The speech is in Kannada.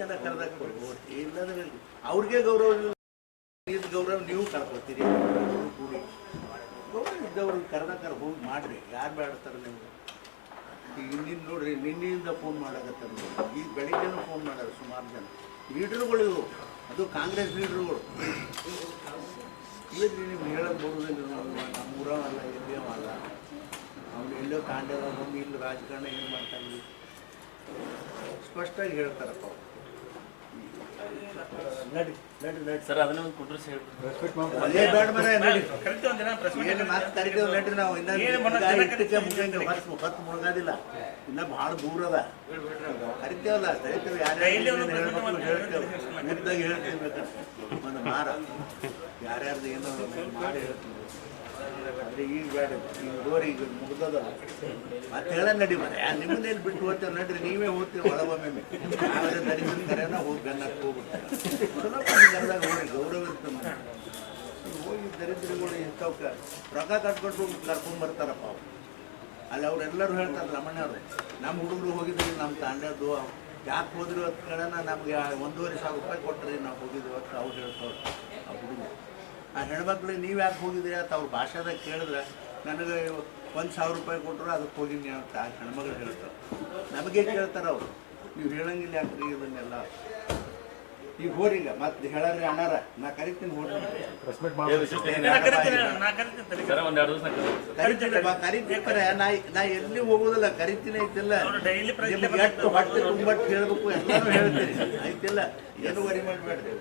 ಜನ ಕರೆದಾಗ ಇಲ್ಲದ್ರೆ ಅವ್ರಿಗೆ ಗೌರವ ಇಲ್ಲ ಇದು ಗೌರವ ನೀವು ಕಳ್ಕೊತೀರಿ ಅವ್ರು ಕೂಡಿ. ಗೌರವ ಇದ್ದವ್ರು ಕರೆದಾಗ ಹೋಗಿ ಮಾಡ್ರಿ. ಯಾರು ಬೇಡ್ತಾರೆ ನಿಮ್ಗೆ? ಈಗ ನಿನ್ನ ನೋಡ್ರಿ, ನಿನ್ನೆಯಿಂದ ಫೋನ್ ಮಾಡಕತ್ತಾರ ಈಗ ಬೆಳಿಗ್ಗೆನೂ ಫೋನ್ ಮಾಡ್ಯಾರ ಸುಮಾರು ಜನ. ಲೀಡರ್ಗಳು ಇವು ಅದು ಕಾಂಗ್ರೆಸ್ ಲೀಡರ್ಗಳು. ಇಲ್ಲದ್ರಿ ನಿಮ್ಗೆ ಹೇಳೋದು ಬರುವುದಿಲ್ಲ ನಾವು ನಮ್ಮೂರವಲ್ಲ ಅಲ್ಲ ಅವ್ನು ಎಲ್ಲೋ ಕಾಂಡ್ಯದ ಬಂದು ಇಲ್ಲಿ ರಾಜಕಾರಣ ಏನು ಮಾಡ್ತಾರೆ ಸ್ಪಷ್ಟವಾಗಿ ಹೇಳ್ತಾರಪ್ಪ. ನಡಿ ನಡಿ ನಡಿ. ಸರ್ ಅದನ್ನ ಒಂದು ಬೇಡ ಮರ ನಡಿ. ಒಂದಿನ ಏನು ಮಾತು ನಾವು ಇನ್ನ ಏನು? ಜನಕ್ಕೆ ಹೊತ್ತು ಮುಳುಗೋದಿಲ್ಲ ಇನ್ನ ಭಾಳ ದೂರ ಅದ. ಕರಿತೇವಲ್ಲ ಕರಿತೇವೆ. Daily ಯಾರ್ಯಾರು ಒಂದು ಹೇಳ್ಬೇಕು ಪ್ರಶ್ನೆ ಹೇಳ್ತೇವೆ. ಹೇಳ್ತೀವಿ. ಬೇಕಾದ್ರೆ ಒಂದು ಮಾರ. ಯಾರ್ಯಾರ್ದು ಏನೋ ಮಾಡಿ ಹೇಳ್ತೀವಿ. ಅಂದ್ರೆ ಈಗ ಬೇಡ ಈಗ ದೂರ ಈಗ ಮುಗ್ದದ. ಮತ್ತೆ ಹೇಳ ನಡಿ ಮರ. ನಿಮ್ಮನ್ನೇನು ಬಿಟ್ಟು ಹೋಗ್ತೇವೆ ನಡ್ರಿ ನೀವೇ ಹೋಗ್ತೀವಿ ಒಳಗೊಮ್ಮೆ. ನಾವೆಲ್ಲ ನಡೀತಿನ ಕರೆನ ಹೋಗಿ ಗನ್ನಕ್ಕೆ ಹೋಗ್ಬಿಡ್ತೇವೆ ಚಲೋ ಕರ್ದಾಗ ಹೋಗಿ ಗೌರವ ಇರ್ತದೆ ನಮ್ಗೆ. ಹೋಗಿ ದರಿದ್ರಗಳು ಇಂಥವಕ್ಕೆ ರೊಕ್ಕ ಕಟ್ಕೊಂಡು ಕರ್ಕೊಂಡ್ ಬರ್ತಾರಪ್ಪ ಅವ್ರು. ಅಲ್ಲಿ ಅವರೆಲ್ಲರೂ ಹೇಳ್ತಾರೆ ರಮಣ್ಣವ್ರು ನಮ್ಮ ಹುಡುಗರು ಹೋಗಿದ್ರಿ, ನಮ್ಮ ತಾಂಡದ್ದು ಯಾಕೆ ಹೋದ್ರು ಅಂತ ಕಡೆನ ನಮಗೆ ಒಂದೂವರೆ ಸಾವಿರ ರೂಪಾಯಿ ಕೊಟ್ಟರೆ ನಾವು ಹೋಗಿದ್ವಿ ಅಂತ ಅವ್ರು ಹೇಳ್ತವ್ರು ಆ ಹುಡುಗರು. ಆ ಹೆಣ್ಮಕ್ಳಿಗೆ ನೀವು ಯಾಕೆ ಹೋಗಿದ್ರಿ ಅಂತ ಅವ್ರ ಭಾಷೆದಾಗ ಕೇಳಿದ್ರೆ, ನನಗೆ ಒಂದು ಸಾವಿರ ರೂಪಾಯಿ ಕೊಟ್ಟರು ಅದಕ್ಕೆ ಹೋಗಿನಿ ಅಂತ ಆ ಹೆಣ್ಮಗಳು ಹೇಳ್ತಾರೆ. ನಮಗೆ ಕೇಳ್ತಾರೆ ಅವರು. ನೀವು ಹೇಳಂಗಿಲ್ಲ ಯಾಕ್ರಿ ಇದನ್ನೆಲ್ಲ? ಈಗ ಹೋರಿಲ್ಲ ಮತ್ತೆ ಹೇಳಾರ್ರಿ ಅಣ್ಣಾರ ನಾ ಕರಿತೀನಿ ಹೋರಿ ನಾ ಕರಿತೀನಿ ನಾ ನಾ ಎಲ್ಲಿ ಹೋಗೋದಿಲ್ಲ ಕರಿತೀನಿ ಐತಿಲ್ಲ. ನಿಮ್ಗೆ ಎಷ್ಟು ಹೊಟ್ಟೆ ತುಂಬಟ್ಟು ಹೇಳ್ಬೇಕು ಎಲ್ಲಾನು ಹೇಳ್ತೀನಿ. ಐತಿಲ್ಲ. ಏನು ವರಿ ಮಾಡಬೇಡ್ರಿ.